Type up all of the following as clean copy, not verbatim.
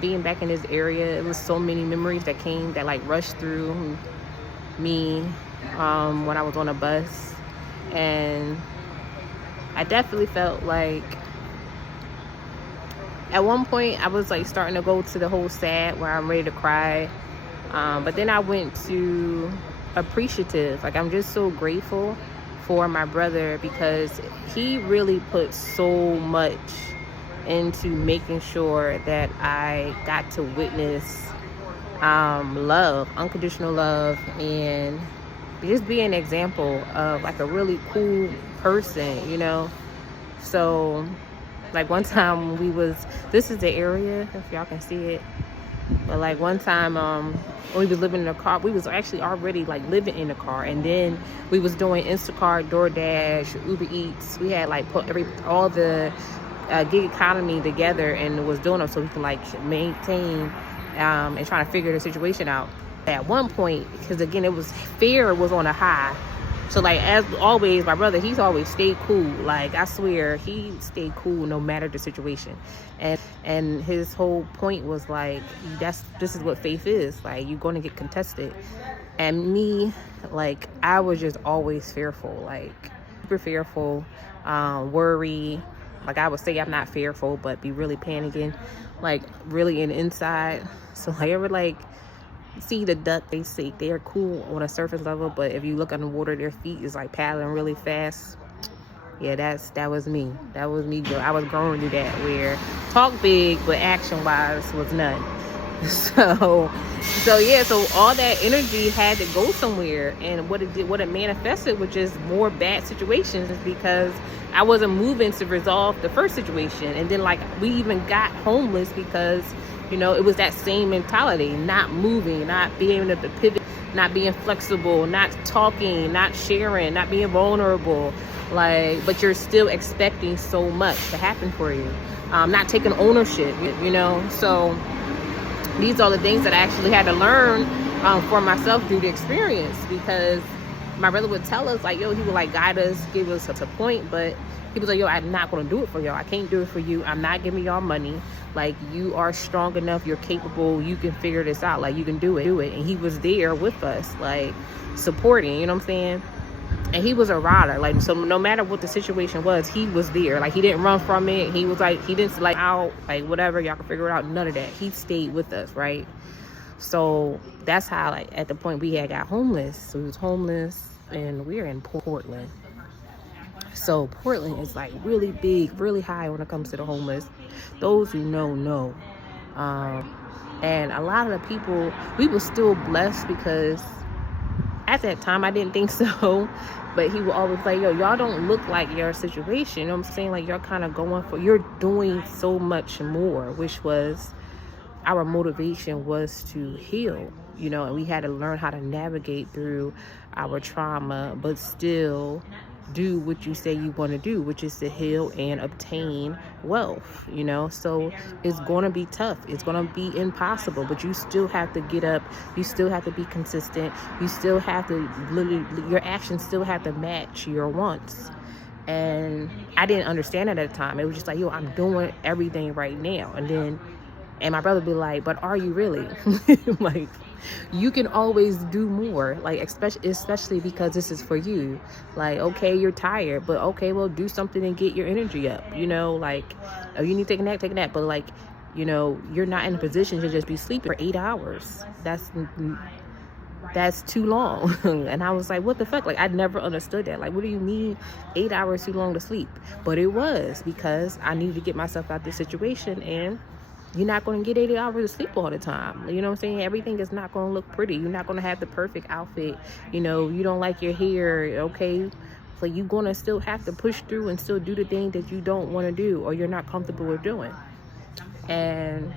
Being back in this area, it was so many memories that came, that like rushed through me when I was on a bus. And I definitely felt like at one point I was like starting to go to the whole sad where I'm ready to cry. But then I went to appreciative. Like, I'm just so grateful for my brother, because he really put so much into making sure that I got to witness love, unconditional love, and just be an example of like a really cool person, you know. So like one time this is the area, if y'all can see it, but like one time when we was living in a car, we was actually already like living in a car, and then we was doing Instacart, DoorDash, Uber Eats. We had like put all the gig economy together and was doing them so we can like maintain and trying to figure the situation out. At one point, because again, fear was on a high. So like, as always, my brother, he's always stayed cool. Like, I swear, he stayed cool no matter the situation. And his whole point was like, this is what faith is. Like, you're going to get contested. And me, like, I was just always fearful, like super fearful, worry. Like, I would say I'm not fearful, but be really panicking, like really inside. So like, ever like see the duck, they say they're cool on a surface level, but if you look underwater, their feet is like paddling really fast. Yeah, that was me. That was me, girl. I was growing through that, where talk big, but action wise was none. So yeah, so all that energy had to go somewhere, and what it manifested was just more bad situations, because I wasn't moving to resolve the first situation. And then like, we even got homeless because, you know, it was that same mentality, not moving, not being able to pivot, not being flexible, not talking, not sharing, not being vulnerable. Like, but you're still expecting so much to happen for you, not taking ownership, you know. So these are the things that I actually had to learn for myself through the experience, because my brother would tell us, like, yo, he would like guide us, give us a point, but he was like, yo, I'm not going to do it for y'all. I can't do it for you. I'm not giving y'all money. Like, you are strong enough, you're capable, you can figure this out, like, you can do it. And he was there with us, like, supporting, you know what I'm saying? And he was a rider, like, so no matter what the situation was, he was there. Like, he didn't run from it. He was like, he didn't like out, like, whatever, y'all can figure it out. None of that. He stayed with us, right? So that's how, like, at the point we had got homeless. So we was homeless, and we're in Portland. So Portland is like really big, really high when it comes to the homeless. Those who know. And a lot of the people, we were still blessed, because at that time I didn't think so, but he would always like, yo, y'all don't look like your situation, you know what I'm saying? Like, you're kind of you're doing so much more, which was our motivation, was to heal, you know. And we had to learn how to navigate through our trauma, but still do what you say you want to do, which is to heal and obtain wealth, you know. So it's going to be tough, it's going to be impossible, but you still have to get up, you still have to be consistent, you still have to literally, your actions still have to match your wants. And I didn't understand it at the time. It was just like, yo, I'm doing everything right now. And my brother would be like, but are you really? Like, you can always do more, like, especially because this is for you. Like, okay, you're tired, but okay, well, do something and get your energy up, you know. Like, oh, you need to take a nap, but like, you know, you're not in a position to just be sleeping for 8 hours. That's too long. And I was like, what the fuck? Like, I never understood that. Like, what do you mean 8 hours too long to sleep? But it was because I needed to get myself out of this situation, and you're not going to get 80 hours of sleep all the time. You know what I'm saying? Everything is not going to look pretty. You're not going to have the perfect outfit. You know, you don't like your hair, okay? So you're going to still have to push through and still do the thing that you don't want to do, or you're not comfortable with doing. And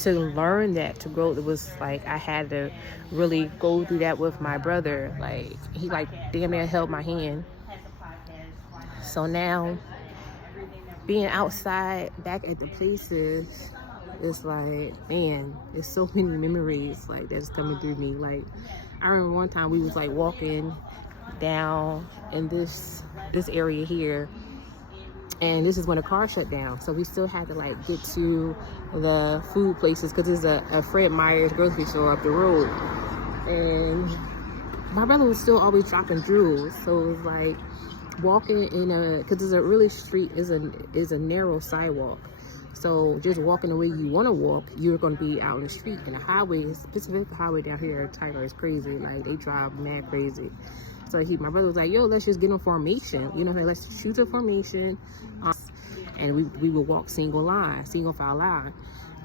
to learn that, to grow, it was like I had to really go through that with my brother. Like, he like damn near held my hand. So now, being outside back at the places, it's like, man, there's so many memories like that's coming through me. Like, I remember one time we was like walking down in this area here, And this is when the car shut down, so we still had to like get to the food places because there's a Fred Meyer's grocery store up the road. And my brother was still always dropping jewels, so it was like walking in because it's a really street is a narrow sidewalk. So just walking the way you want to walk, you're going to be out in the street. And the highway, Pacific Highway down here at Tiger is crazy. Like, they drive mad crazy. So my brother was like, yo, let's just get in formation. You know, let's choose a formation. And we would walk single file line.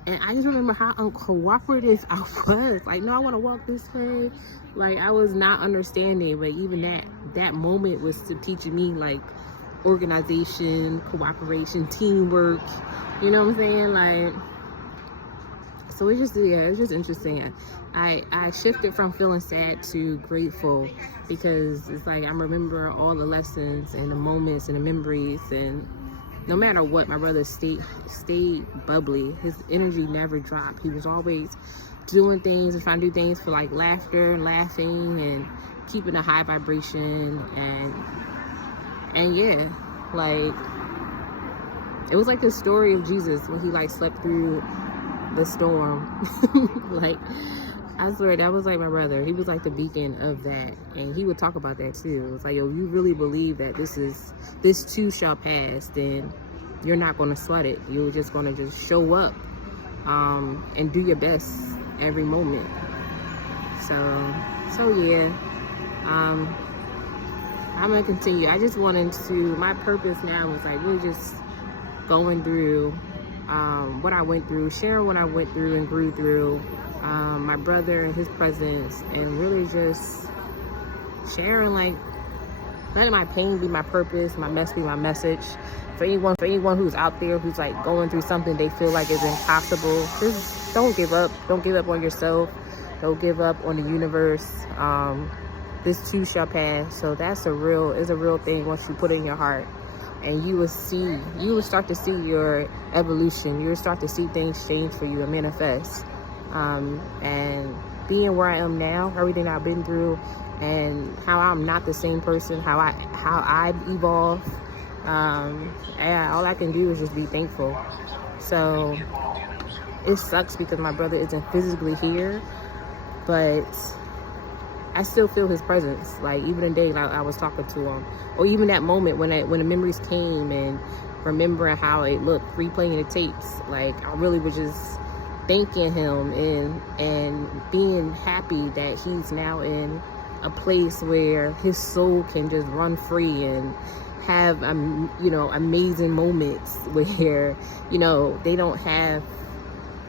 And I just remember how uncooperative I was. Like, no, I want to walk this way. Like, I was not understanding. But even that moment was to teaching me, like, organization, cooperation, teamwork. You know what I'm saying? Like, so it's just interesting. I shifted from feeling sad to grateful, because it's like I'm remembering all the lessons and the moments and the memories, and no matter what, my brother stayed bubbly. His energy never dropped. He was always doing things and trying to do things for like laughter and laughing and keeping a high vibration, and yeah, like it was like the story of Jesus when he like slept through the storm. Like, I swear that was like my brother. He was like the beacon of that, and he would talk about that too. It's like, yo, you really believe that this too shall pass, then you're not going to sweat it. You're just going to just show up and do your best every moment. So yeah, I'm gonna continue. I just wanted to, my purpose now was like really just going through what I went through, sharing what I went through and grew through, my brother and his presence, and really just sharing, like, letting my pain be my purpose, my mess be my message. For anyone who's out there who's like going through something they feel like is impossible, just don't give up. Don't give up on yourself. Don't give up on the universe. This too shall pass. So that's a real thing once you put it in your heart. And you will start to see your evolution. You will start to see things change for you and manifest. And being where I am now, everything I've been through, and how I'm not the same person, how I've evolved, all I can do is just be thankful. So it sucks because my brother isn't physically here, but I still feel his presence. Like, even the day I was talking to him, or even that moment when the memories came and remembering how it looked, replaying the tapes, like I really was just thanking him and being happy that he's now in a place where his soul can just run free and have amazing moments where they don't have,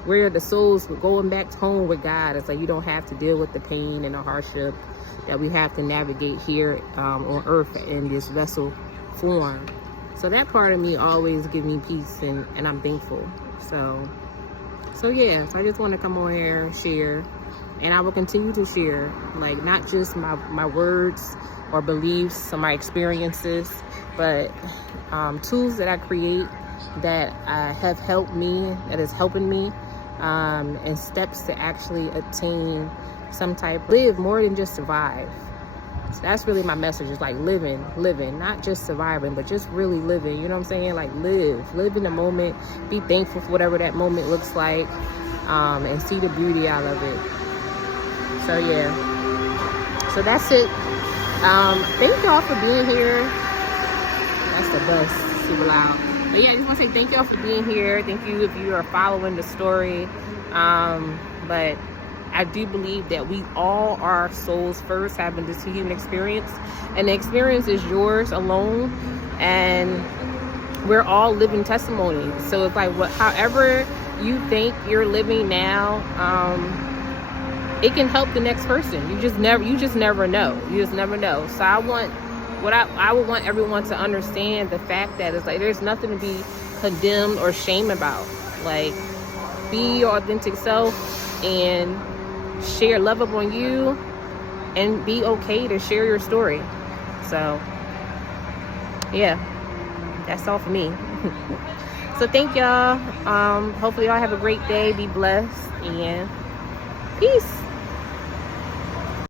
where the souls going back home with God. It's like you don't have to deal with the pain and the hardship that we have to navigate here on earth in this vessel form. So that part of me always gives me peace, and I'm thankful. So yeah, so I just want to come on here and share, and I will continue to share, like, not just my words or beliefs or my experiences, but tools that I create that have helped me, that is helping me, and steps to actually attain some type, live more than just survive. So that's really my message, is like living, not just surviving, but just really living. You know what I'm saying? Like, live in the moment, be thankful for whatever that moment looks like, and see the beauty out of it. So yeah, so that's it. Thank y'all for being here. That's the bus, super loud. But yeah, I just want to say thank y'all for being here. Thank you if you are following the story. But I do believe that we all are souls first, having this human experience, and the experience is yours alone, and we're all living testimonies. So it's like, however you think you're living now, it can help the next person. You just never know. You just never know. So I would want everyone to understand the fact that it's like there's nothing to be condemned or shame about. Like, be your authentic self and share, love up on you, and be okay to share your story. So yeah, that's all for me. So thank y'all. Hopefully y'all have a great day. Be blessed, and peace.